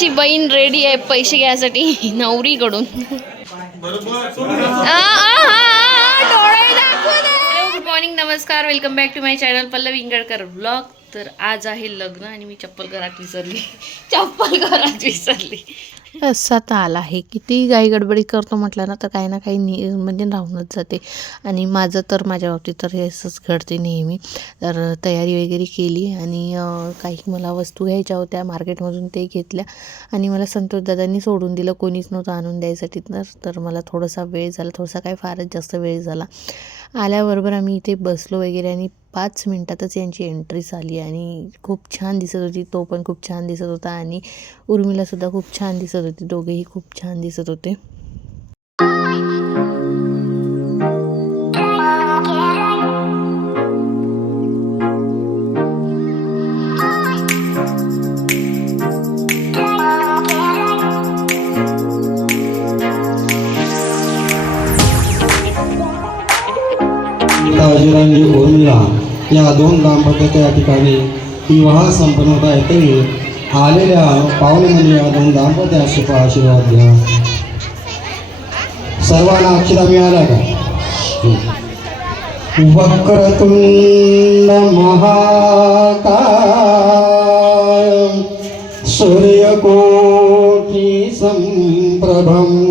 नवऱ्याची बहीण रेडी आहे पैसे घ्यायसाठी नवरीकडून. गुड मॉर्निंग नमस्कार. Welcome back to my channel Pallavi Ingadkar blog तर आज आहे लग्न आणि मी चप्पल घरात विसरली. चप्पल घरात विसरली. असा ताल आहे. किती गाई गडबडीत करतो म्हटलं ना तर काही ना काही नि म्हणजे राहूनच जाते. आणि माझं तर माझ्या बाबतीत तर हे असंच घडते नेहमी. तर तयारी वगैरे केली आणि काही मला वस्तू घ्यायच्या होत्या मार्केटमधून ते घेतल्या. आणि मला संतोषदादांनी सोडून दिलं कोणीच नव्हतं आणून द्यायसाठी. तर तर मला थोडासा वेळ झाला थोडासा काही फारच जास्त वेळ झाला. आल्याबरोबर आम्ही इथे बसलो वगैरे आणि पाच मिनटातच यांची एंट्री झाली आणि खूप छान दिसत होती. तो पण खूप छान दिसत होता आणि उर्मिलासुद्धा खूप छान दिसत होती. दोघेही खूप छान दिसत होते. राजरांनी या दोन दाम्पत्याच्या या ठिकाणी विवाह संपन्न होत आहे. तरी आलेल्या पाहुण्यांनी या दोन दाम्पत्याचे आशीर्वाद घ्या. सर्वांना अक्षरा मिळाला का? वक्रतुंड महाकाय सूर्यकोटी संप्रभम.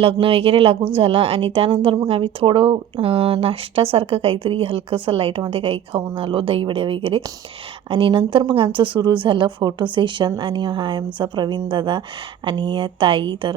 लग्न वगैरे लागून झालं आणि त्यानंतर मग आम्ही थोडं नाश्त्यासारखं नाश्तासारखं काहीतरी हलकंसं लाईटमध्ये काही खाऊन आलो दहीवडे वगैरे. आणि नंतर मग आमचं सुरू झालं फोटो सेशन आणि हा आमचा प्रवीण दादा आणि ताई तर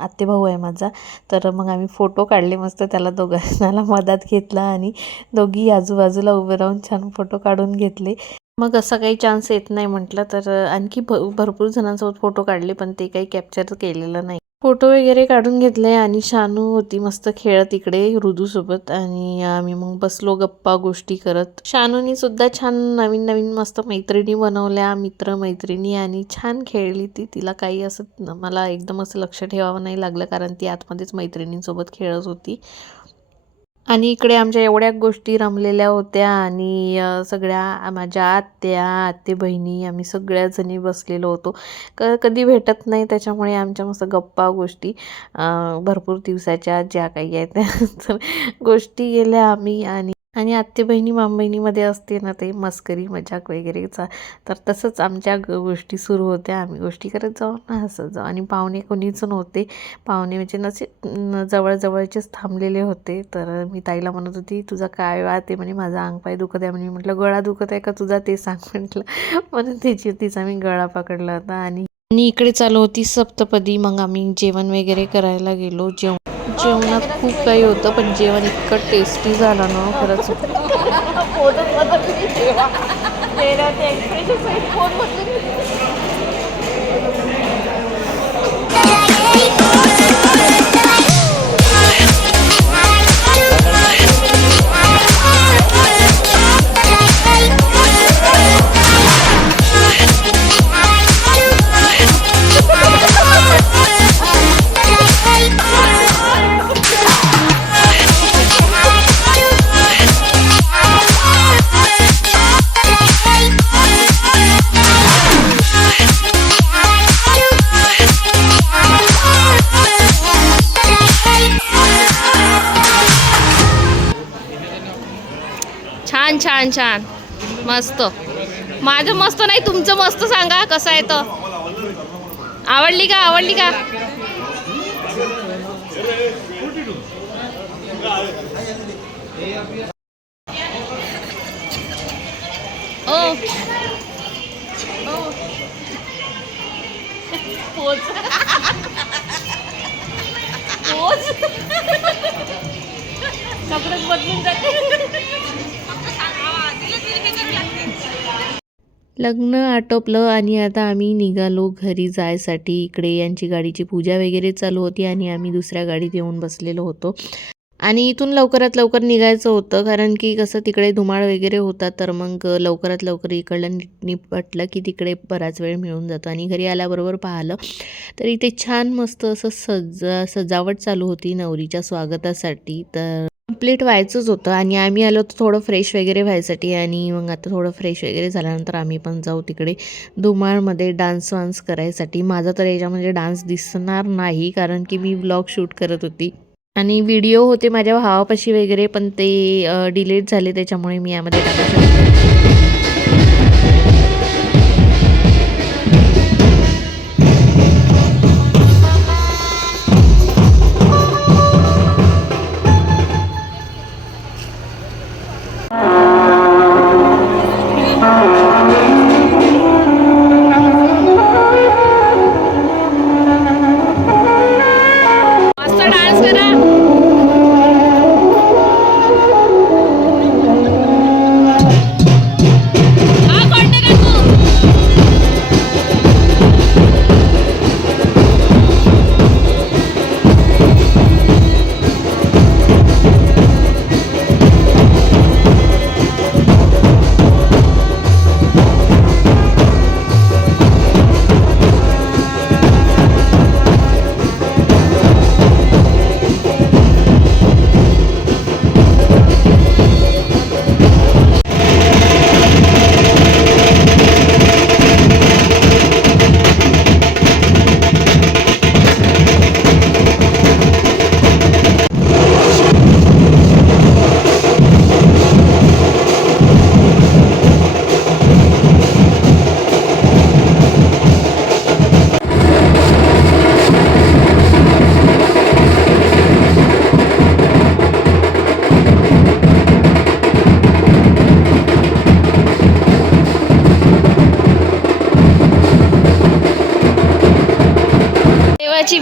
आत्तेभाऊ आहे माझा. तर मग आम्ही फोटो काढले मस्त त्याला दोघांनाला मदत घेतला आणि दोघी आजूबाजूला उभे राहून छान फोटो काढून घेतले. मग असा काही चान्स येत नाही म्हटलं तर आणखी भ भरपूर जणांसोबत फोटो काढले पण ते काही कॅप्चर केलेलं नाही. फोटो वगैरे काढून घेतले आणि शानू होती मस्त खेळत इकडे रुदूसोबत आणि आम्ही मग बसलो गप्पा गोष्टी करत. शानूनी सुद्धा छान नवीन नवीन मस्त मैत्रिणी बनवल्या मित्र मैत्रिणी आणि छान खेळली ती. तिला काही असं मला एकदम असं लक्ष ठेवावं नाही लागलं कारण ती आतमध्येच मैत्रिणींसोबत खेळत होती. आणि इकडे आमच्या एवढ्या गोष्टी रमलेल्या होत्या आणि सगळ्या माझ्या आत्या आत्ते बहिणी आम्ही सगळ्या जणी बसलेलो होतो. क कधी भेटत नाही त्याच्यामुळे आमच्या मस्त गप्पा गोष्टी भरपूर दिवसाच्या ज्या काही आहेत त्या गोष्टी गेल्या आम्ही आणि आणि आत्ते बहिणी मामबहिणीमध्ये असते ना ते मस्करी मजाक वगैरेचा. तर तसंच आमच्या ग गोष्टी सुरू होत्या. आम्ही गोष्टी करत जाऊ ना हसत जाऊ. आणि पाहुणे कोणीच नव्हते. पाहुणे म्हणजे नसे न- जवळजवळचेच थांबलेले होते. तर मी ताईला म्हणत होती तुझा काय वा ते म्हणे माझा अंग पाय दुखत आहे. म्हणे म्हटलं गळा दुखत आहे का तुझा? ते सांग म्हटलं. म्हणून तिची तिचा मी गळा पकडला होता. आणि आणि इकडे चालू होती सप्तपदी. मग आम्ही जेवण वगैरे करायला गेलो. जेवण जेवणात खूप काही होतं पण जेवण इतकं टेस्टी झालं ना खरंच. पोजच छान. मस्त. माझं मस्त नाही तुमचं मस्त सांगा कसं आहे तर. आवडली का आवडली का? ओ. पोच पोच बदलून जाते. लग्न आटोपलं आणि आता आम्ही निघालो घरी जायसाठी. इकडे यांची गाडीची पूजा वगैरे चालू होती आणि आम्ही दुसऱ्या गाडीत येऊन बसलेलो होतो. आणि इथून लवकरात लवकर निघायचं होतं कारण की कसं तिकडे धुमाळ वगैरे होता तर मग लवकरात लवकर इकडलं निपटलं की तिकडे बराच वेळ मिळून जातो. आणि घरी आल्याबरोबर पाहिलं तर इथे छान मस्त असं सजा सजावट चालू होती नवरीच्या स्वागतासाठी. तर कंप्लीट व्हायचंच होतं आणि आम्ही आलो तर थोडं फ्रेश वगैरे व्हायसाठी आणि मग आता थोडं फ्रेश वगैरे झाल्यानंतर आम्ही पण जाऊ तिकडे धुमाळमध्ये डान्स वान्स करायसाठी. माझा तर याच्यामध्ये डान्स दिसणार नाही कारण की मी व्लॉग शूट करत होती. आणि व्हिडिओ होते माझ्या भावापाशी वगैरे पण ते डिलीट झाले त्याच्यामुळे मी यामध्ये टाकू शकते.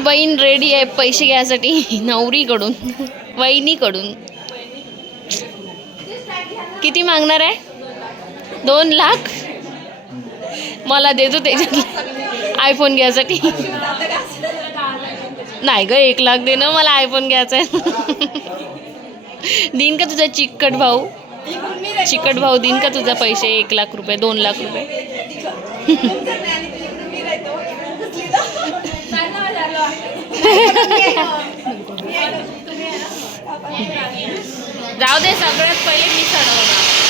बहीण रेडी आहे पैसे घ्यायसाठी नवरीकडून वहिनीकडून. किती मागणार आहे? दोन लाख? मला देतो त्याच्यात आयफोन घ्यायसाठी. नाही ग एक लाख दे ना मला आयफोन घ्यायचा आहे. दिन का तुझा चिकट भाऊ? चिकट भाऊ दिन का तुझा पैसे? एक लाख रुपये दोन लाख रुपये. जाऊ दे सगळ्यात पहिले मी चढवणार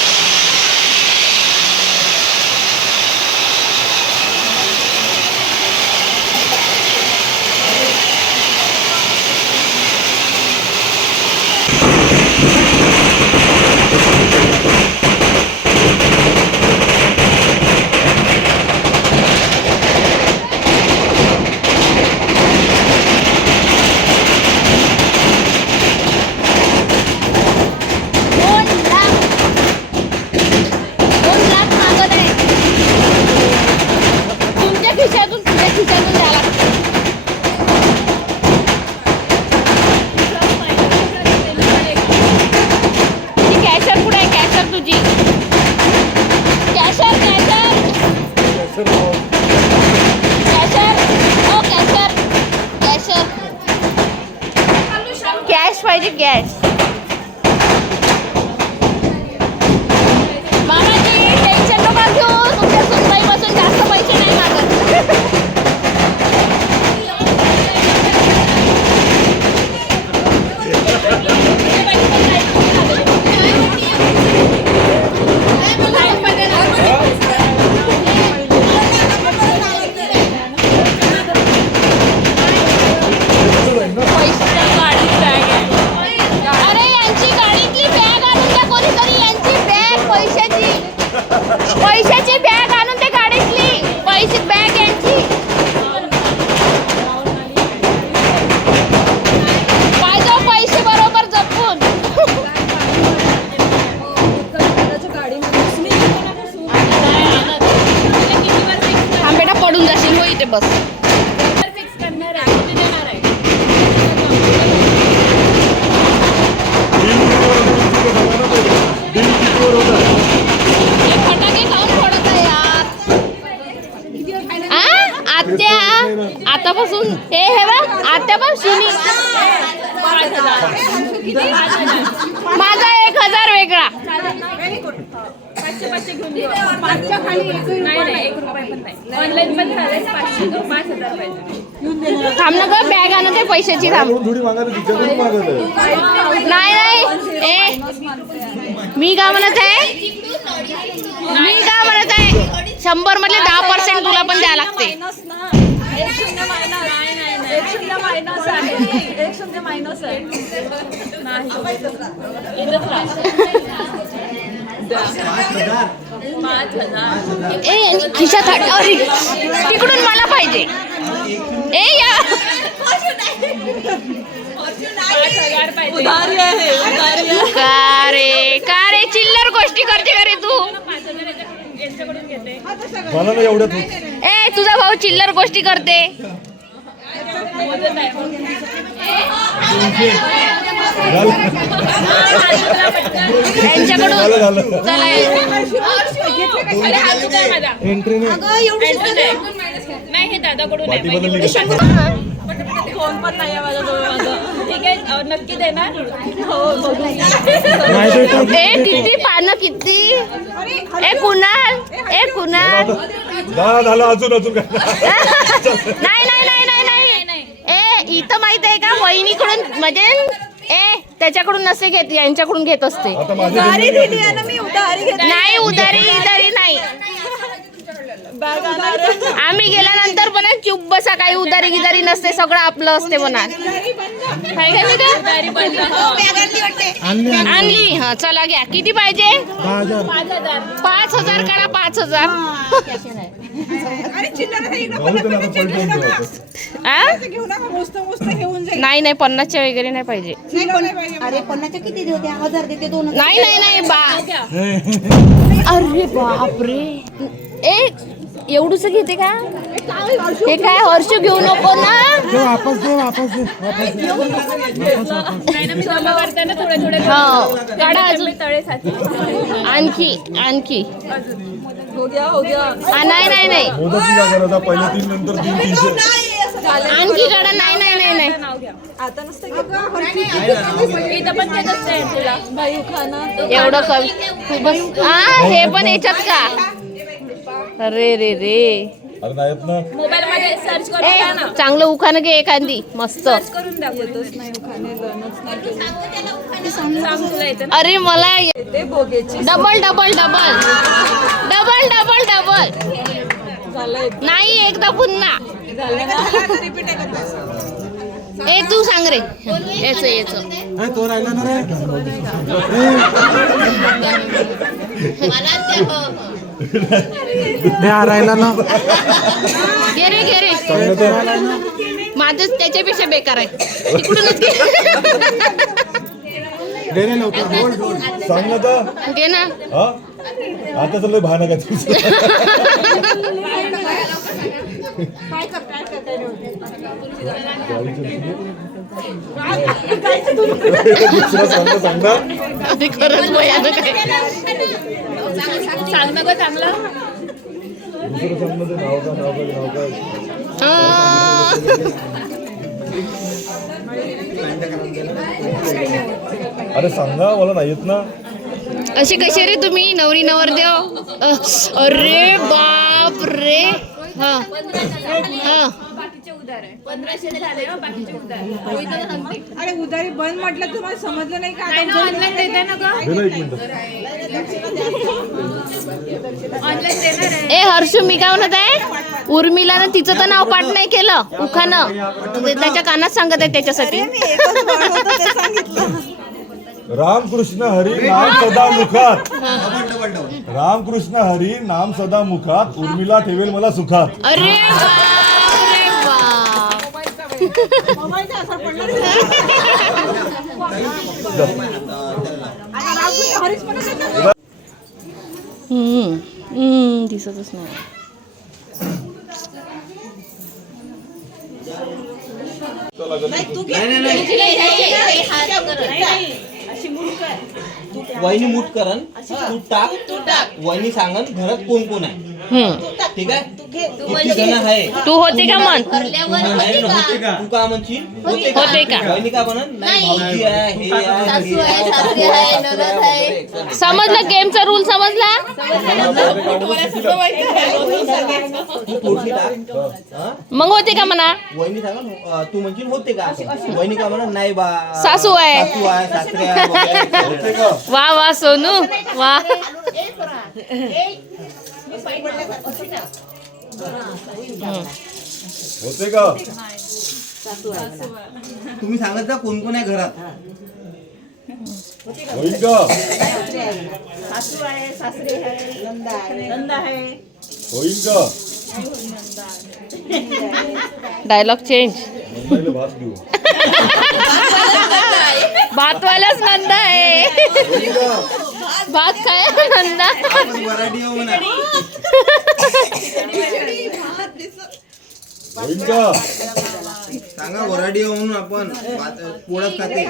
आतापासून हे हे बघ आत्या बघ शिनी माझा एक हजार वेगळा. थांब ना ग बॅग आणत आहे पैशाची थांब. नाही नाही ए. मी का म्हणत आहे? मी का म्हणत आहे? शंभर मधले दहा पर्सेंट तुला पण द्यावं लागते. एक शून्य मायनस एक शून्य मायनस आहे एक शून्य मायनस आहे नाही खिशात हात- तिकडून मला पाहिजे. ए या. कारे कारे चिल्लर गोष्टी करते का रे तू? मला ना एवढ्यात होत ए तुझा भाऊ चिल्लर गोष्टी करते. यांच्याकडून झालं. चला. हा एंट्री नाही. Entry नाही. नाही हे दादाकडून आहे का? आहे. फोन पण नाही आहे माझ्याजवळ माझा. ठीक आहे अं, नक्की देणार? हो बघू. ए किती पानं किती? ए कुणाल? ए कुणाल? दहा झालं अजून अजून काय? नाही नाही नाही नाही नाही. ए इथं माहीत आहे का? वहिनीकडून म्हणजे ए त्याच्याकडून नसे घेत यांच्याकडून घेत असते. आता माझी दिली नाही उधारी उधारी नाही. आम्ही गेल्यानंतर पण चुप बसा काही उधारी गिधारी नसते सगळं आपलं असते म्हणा? आणली. हा चला घ्या. किती पाहिजे? पाच हजार काढा पाच हजार. नाही नाही पन्नासच्या वगैरे नाही पाहिजे. नाही नाही नाही बा. अरे बापरे. ए एवढूस घेते का? हे काय हर्ष घेऊ नको ना? वापस दे वापस दे वापस दे. नाही ना मी जमा करताना थोडे थोडे हो. काढा अजून. आणखी आणखी. हो गया हो गया आ, नाही नाही नाही. मोदकची काय करायचं पहिल्या तीन नंतर तीन तीनशे आणखी काढा नाही नाही नाही नाही. एवढं कमी बस हा हे पण याच्यात का? अरे रे रे. अरे नाहीत ना. मोबाईल मध्ये सर्च करून ए द्या ना. चांगलं उखाणं घे एखादी. मस्त. सर्च करून द्या येतच नाही सांग तुला येते ना अरे मला ते भोगेची double double double double double double झालंय नाही एकदा पुन्हा. झालं ना रिपीट ए तू सांग रे. याच याच. ए, तो राहिला ना रे. राहिला ना. घे रे घे रे. सांग ना तर. माझं त्याच्यापेक्षा बेकार आहे. तिकडूनच घे. दे रे लवकर सांग ना तर घे ना. हा? आता तर लय भान का तुझं? दुसरं खरंच भयानक आहे अरे सांगा मला नाही येत ना. असे कसे रे तुम्ही? नवरी नवर देव अरे बाप रे. हा. हा. अरे उधारी बंद म्हटलं तुम्हाला समजलं नाही का? आता उधारी दे ना एक मिनिट. ए हर्षू मी काय म्हणत आहे? उर्मिलानं तिचं तर नाव पाठ नाही केलं उखानं. ते त्याच्या कानात सांगत आहे त्याच्यासाठी. रामकृष्ण हरी नाम सदा मुखात. रामकृष्ण हरी नाम सदा मुखात. उर्मिला ठेवेल मला सुखात. अरे दिसतच नाही. वहिनी मूठ करन तू टाक. तू टाक. वहिनी सांगन घरात कोण कोण आहे? हम्म. ठीक आहे? तू होते का मन? होते का? बहिणी समजलं गेमचा रूल समजला? मग होते का म्हणा? वहिनी सांगा तू म्हणजे होते का? वहिनी का म्हणा नाही बा. सासू आहे. वा वा सोनू. वा. होते का? तुम्ही सांगत जा कोण कोण आहे घरात. होईल होईल का? डायलॉग चेंज भातवालाच नंदा आहे. भात खाए सांगा वराडी होऊन आपण पोळा खाते.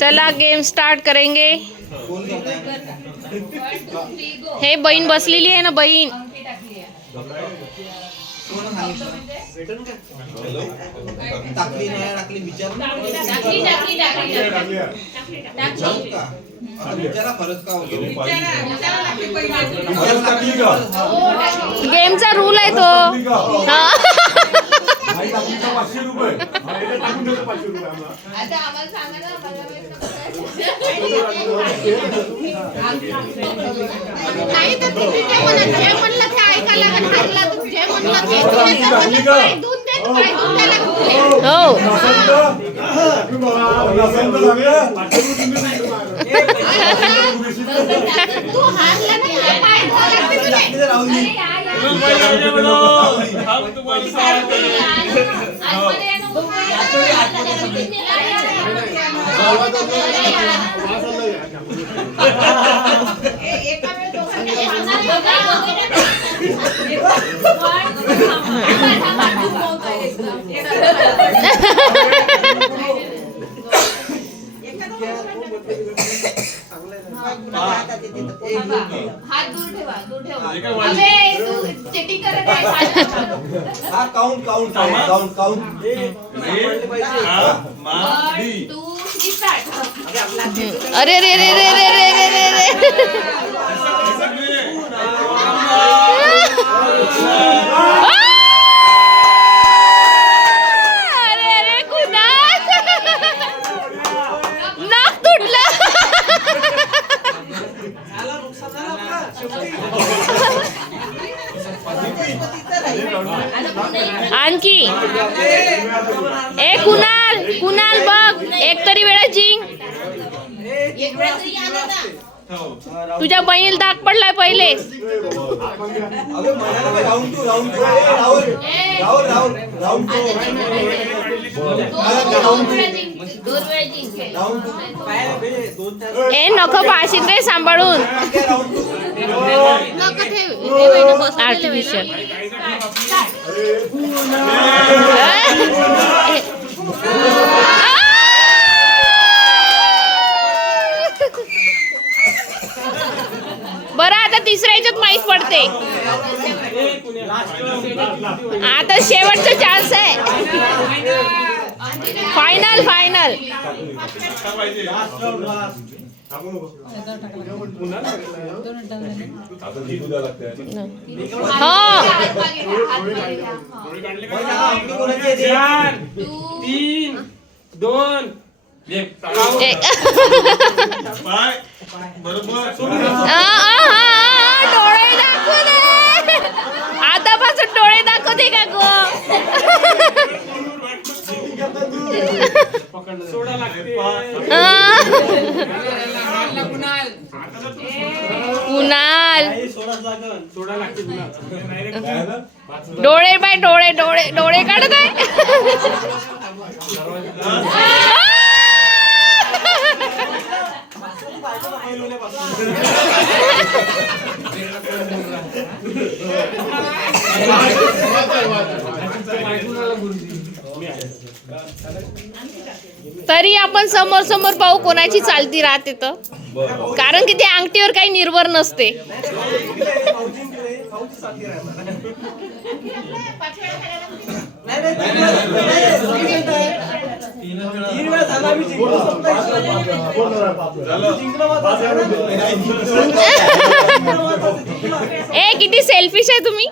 चला गेम स्टार्ट करेंगे. हे बहीण बसलेली आहे ना बहीण. गेमचा रूल आहे तो. आता आम्हाला सांगा ना नाही तर तुम्ही जे म्हणा- जे म्हणलं ते ऐकायला लागेल. जे म्हणलं ते तुम्ही दूध पाय दूध द्यायला. हो. एका वेळेस हात दूर ठेवा दूर ठेवा अरे अरे अरे अरे अरे अरे अरे आणखी. ए कुणाल कुणाल बघ. एक तरी वेळा जिंक. तुझ्या बहिणीला दाग पडलाय पहिले ए नको पाशील रे सांभाळून आर्टिफिशियल तिसऱ्या ह्याच्यात माहीत पडते. आता शेवटचा चान्स आहे. फायनल फायनल हो. चार तीन दोन आ, डोळे दाखवू दे. आतापासून डोळे दाखवते का गो? कुणाल डोळे बाय डोळे डोळे डोळे काढत आहे तरी आपण समोर समोर पाहू कोणाची चालती राहते तर कारण की त्या अंगठीवर काही निर्भर नसते. तीन वेळा झाला आम्ही जिंकलो. ए किती सेल्फिश आहे तुम्ही.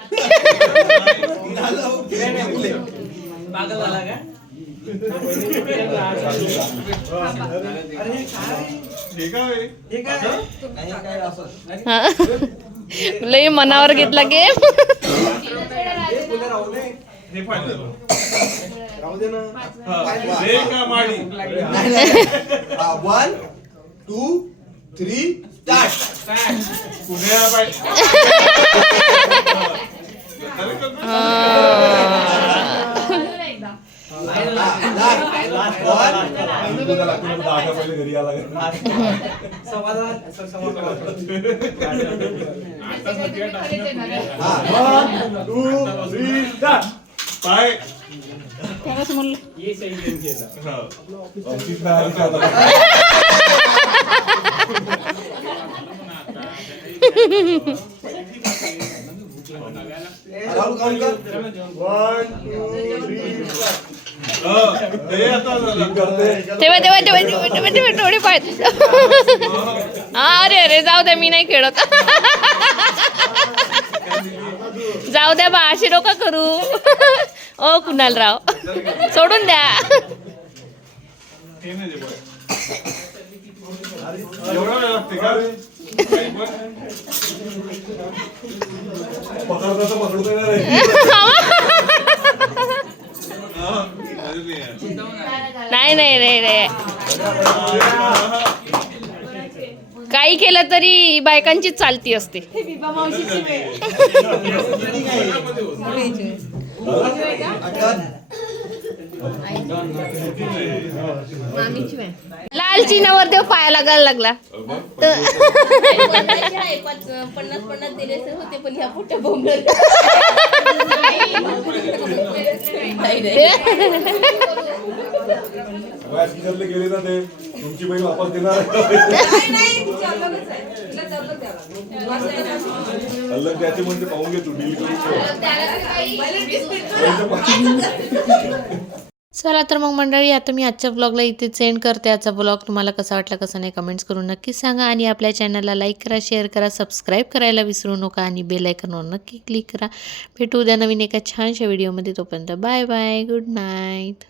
लय मनावर घेतला गेम हे पुढे राहू दे राहू दे ना one two three start one दहा पहिले घरी आली का? राहुल काउंट कर One, two, त्यालाच म्हणलं तेव्हा तेव्हा तेव्हा तेव्हा तेव्हा तेव्हा डोळे अरे अरे जाऊ द्या मी नाही खेळत. जाऊ द्या बा अशी डोका करू. ओ कुणाल राव सोडून द्या. नाही नाही रे रे काही केलं तरी बायकांचीच चालती असते. लाल चिन्हावर देव पाया लागायला लागला पन्नास पन्नास दिले तर होते पण ह्या पुट्या बोंबल गेले ना ते तुमची बहीण वापस देणार अलग त्याचे म्हणजे पाहून घे तू डील करू चला तर मग मंडळी आता मी आजच्या ब्लॉगला इथे सेंड करते. आजचा ब्लॉग तुम्हाला कसा वाटला कसा नाही कमेंट्स करून नक्कीच सांगा. आणि आपल्या चॅनलला लाईक करा शेअर करा सबस्क्राईब करायला विसरू नका. आणि बेल आयकॉनवर नक्की क्लिक करा. भेटू उद्या नवीन एका छानशा व्हिडिओमध्ये तोपर्यंत बाय बाय गुड नाईट